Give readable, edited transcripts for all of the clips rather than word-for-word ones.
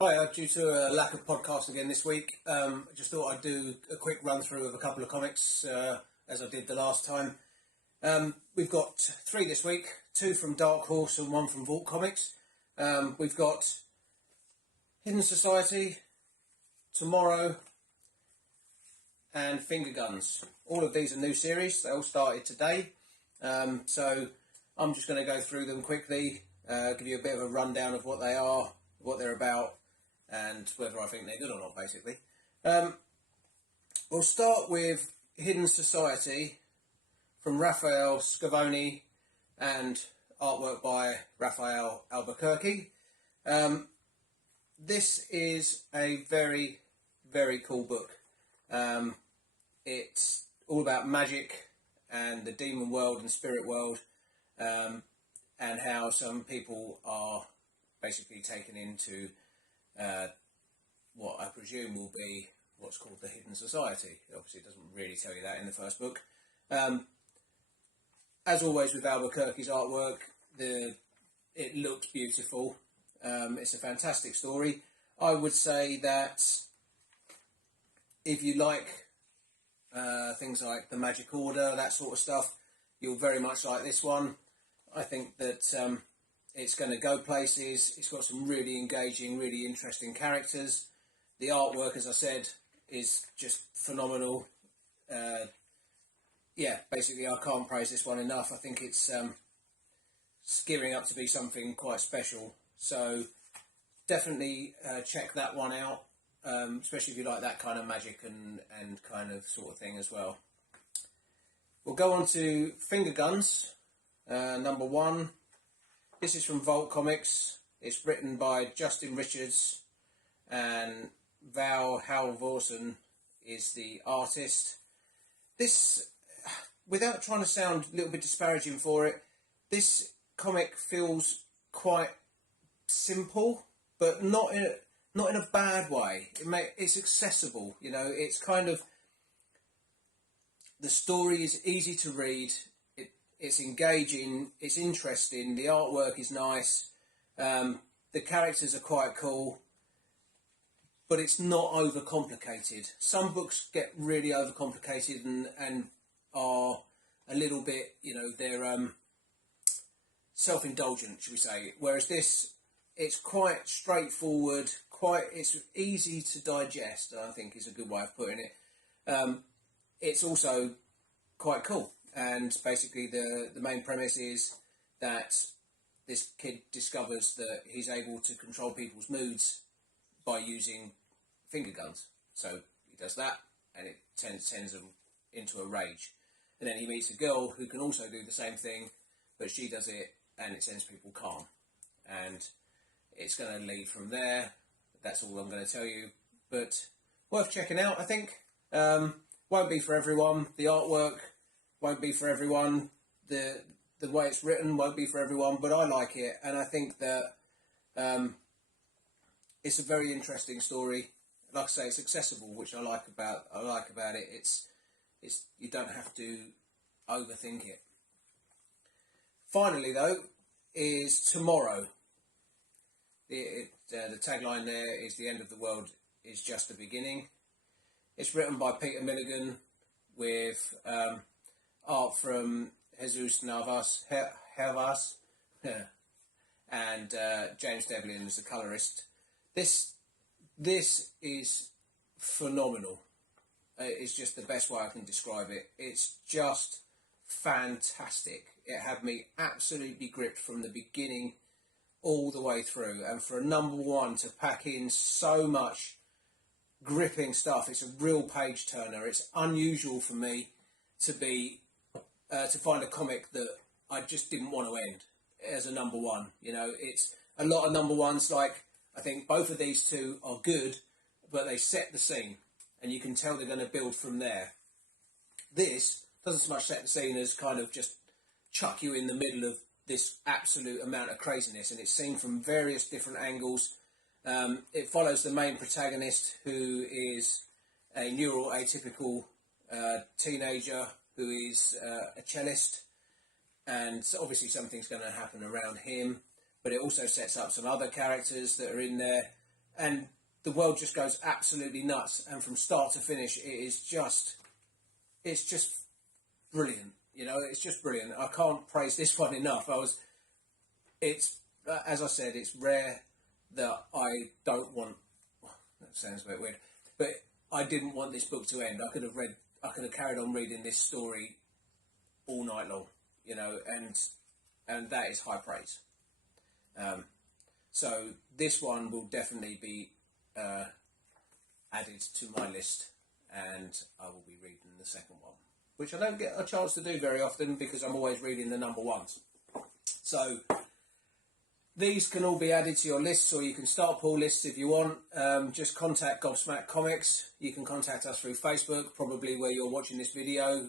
Hi, due to a lack of podcast again this week, just thought I'd do a quick run through of a couple of comics as I did the last time. We've got 3 this week, 2 from Dark Horse and 1 from Vault Comics. We've got Hidden Society, Tomorrow, and Finger Guns. All of these are new series. They all started today. So I'm just going to go through them quickly, give you a bit of a rundown of what they are, what they're about, and whether I think they're good or not, basically. We'll start with Hidden Society from Raphael Scavone and artwork by Raphael Albuquerque. This is a very, very cool book. It's all about magic and the demon world and spirit world, and how some people are basically taken into what I presume will be what's called the Hidden Society. Obviously, it doesn't really tell you that in the first book. As always with Albuquerque's artwork, it looks beautiful. It's a fantastic story. I would say that if you like things like the Magic Order, that sort of stuff, you'll very much like this one. I think that it's going to go places. It's got some really engaging, really interesting characters. The artwork, as I said, is just phenomenal. Yeah, basically I can't praise this one enough. I think it's gearing up to be something quite special. So definitely check that one out, especially if you like that kind of magic and kind of sort of thing as well. We'll go on to Finger Guns, number 1. This is from Vault Comics. It's written by Justin Richards, and Val Halvorsen is the artist. This, without trying to sound a little bit disparaging for it, this comic feels quite simple, but not in a bad way. It's accessible, you know. It's kind of, the story is easy to read. It's engaging, it's interesting, the artwork is nice, the characters are quite cool, but it's not overcomplicated. Some books get really overcomplicated and are a little bit, you know, they're self-indulgent, should we say. Whereas this, it's quite straightforward, it's easy to digest, I think is a good way of putting it. It's also quite cool. And basically the main premise is that this kid discovers that he's able to control people's moods by using finger guns. So he does that, and it sends them into a rage. And then he meets a girl who can also do the same thing, but she does it and it sends people calm. And it's going to lead from there. That's all I'm going to tell you. But worth checking out, I think. Won't be for everyone. The artwork won't be for everyone. The way it's written won't be for everyone, but I like it, and I think that it's a very interesting story. Like I say, it's accessible, which I like about it. It's you don't have to overthink it. Finally, though, is Tomorrow. The tagline there is "The end of the world is just the beginning." It's written by Peter Milligan with art from Jesus Navas, and James Devlin as the colourist. This is phenomenal. It's just the best way I can describe it. It's just fantastic. It had me absolutely gripped from the beginning all the way through. And for a number 1 to pack in so much gripping stuff, it's a real page turner. It's unusual for me to be to find a comic that I just didn't want to end as a number 1. You know, it's a lot of number 1s. Like, I think both of these 2 are good, but they set the scene, and you can tell they're going to build from there. This doesn't so much set the scene as kind of just chuck you in the middle of this absolute amount of craziness, and it's seen from various different angles. It follows the main protagonist, who is a neuroatypical teenager who is a cellist, and obviously something's going to happen around him, but it also sets up some other characters that are in there, and the world just goes absolutely nuts. And from start to finish, it's just brilliant. You know, it's just brilliant. I can't praise this one enough. It's as I said, it's rare that I don't want. That sounds a bit weird, but I didn't want this book to end. I could have carried on reading this story all night long. You know, and that is high praise. So this one will definitely be added to my list, and I will be reading the second one, which I don't get a chance to do very often because I'm always reading the number ones. So these can all be added to your lists, or you can start pull lists if you want. Just contact Gobsmack Comics. You can contact us through Facebook, probably where you're watching this video.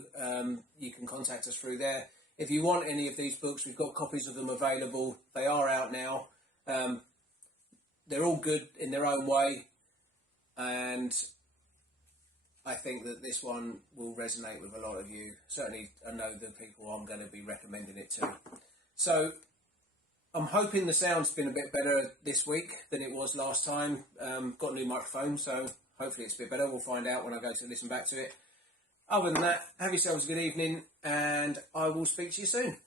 You can contact us through there. If you want any of these books, we've got copies of them available. They are out now. They're all good in their own way, and I think that this one will resonate with a lot of you. Certainly, I know the people I'm going to be recommending it to. So I'm hoping the sound's been a bit better this week than it was last time. Got a new microphone, so hopefully it's a bit better. We'll find out when I go to listen back to it. Other than that, have yourselves a good evening, and I will speak to you soon.